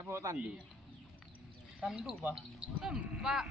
Siapa tandu? Tandu, Pak. Pak.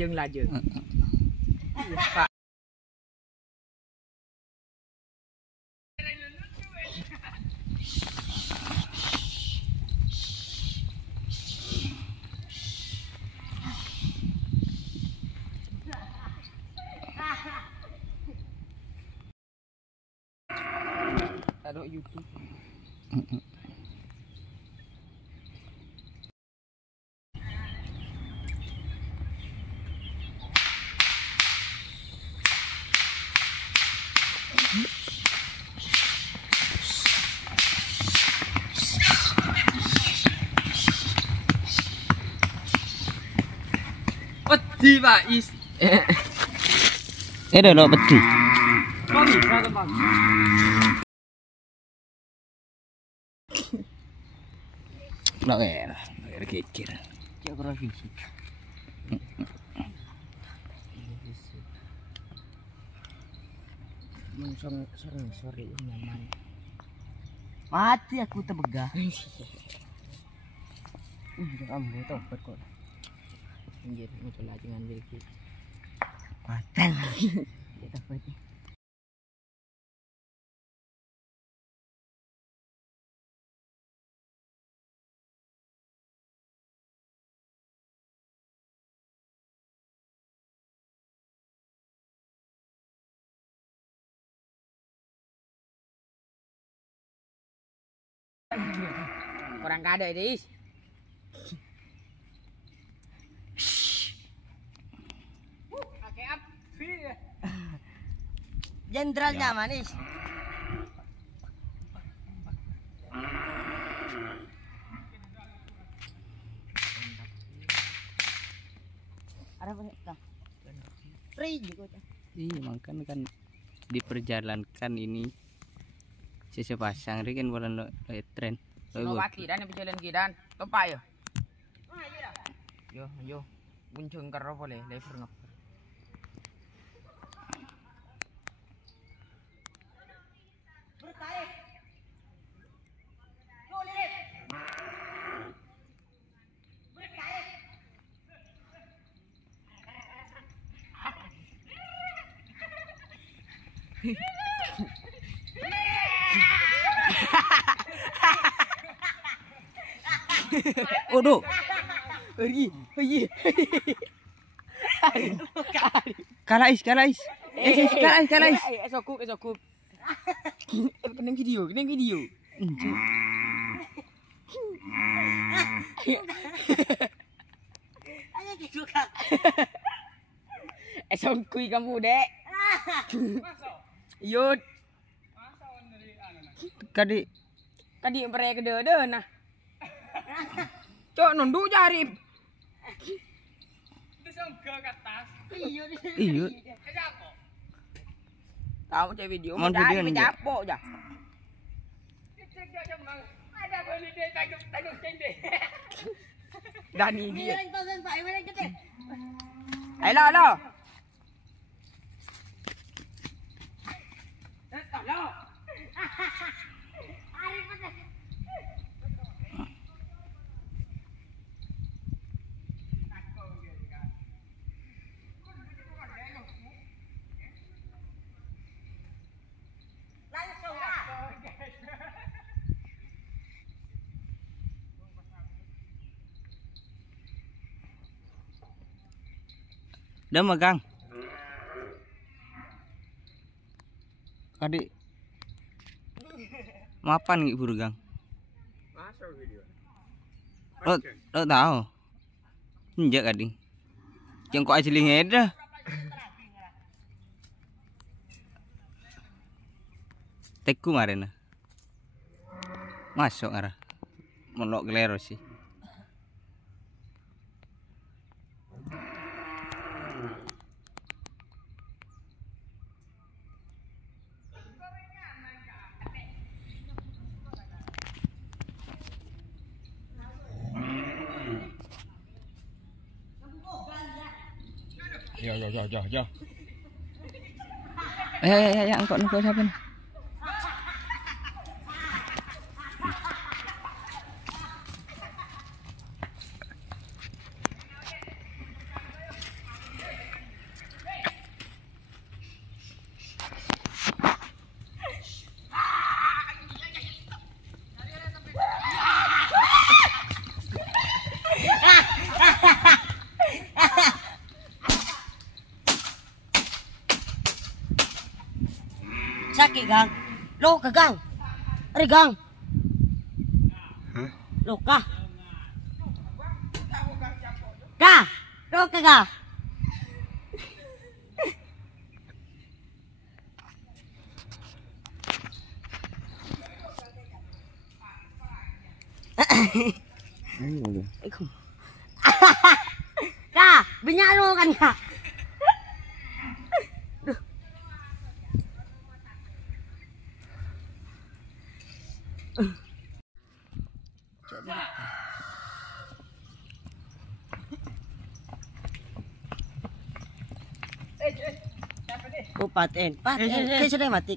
Dừng là dừng. Taruh YouTube. Peti Pak Is. Ada lo peti. Bang, ada bang. Lo era kecil. Cek provinsi. Sore nyaman. Mati aku terbegah. Kamu tobat kok. Anjir, itu lagi ngambil ki. Patah. Ya tobat. Orang kada Dis. Jenderalnya manis. Ada apa nih? Free juga. Iya, makan kan diperjalankan ini sesepasang ini kan bulan lo tren. Lo wakil dan berjalan gidan. Topa yo. Yo. Muncul karo boleh lever ngap. Odo. Pergi. Kalais. Kalais. Esokuk. Kena video. Ayo gitu kan. Esok kamu dek. Yud. Kadi mereka dede nah. Cok nunduk jarib. Iya. Tahu cek video Mon video nih. Capok aja. Dani dia. Halo. Udah megang. Adik. Mapan gitu burgang. Masuk video. Lo tahu. Injak kading. Jengkok aja dah. Teku marena. Masuk arah. Monok gelero sih. Ya. Ya, engkau siapa nih? Sakit gang. Lo ke gang. Ari gang. Lo kah? Kah? Lo ke gang. Kah, banyak lo kan kah? Oh paten, paten. Kaya sudah mati.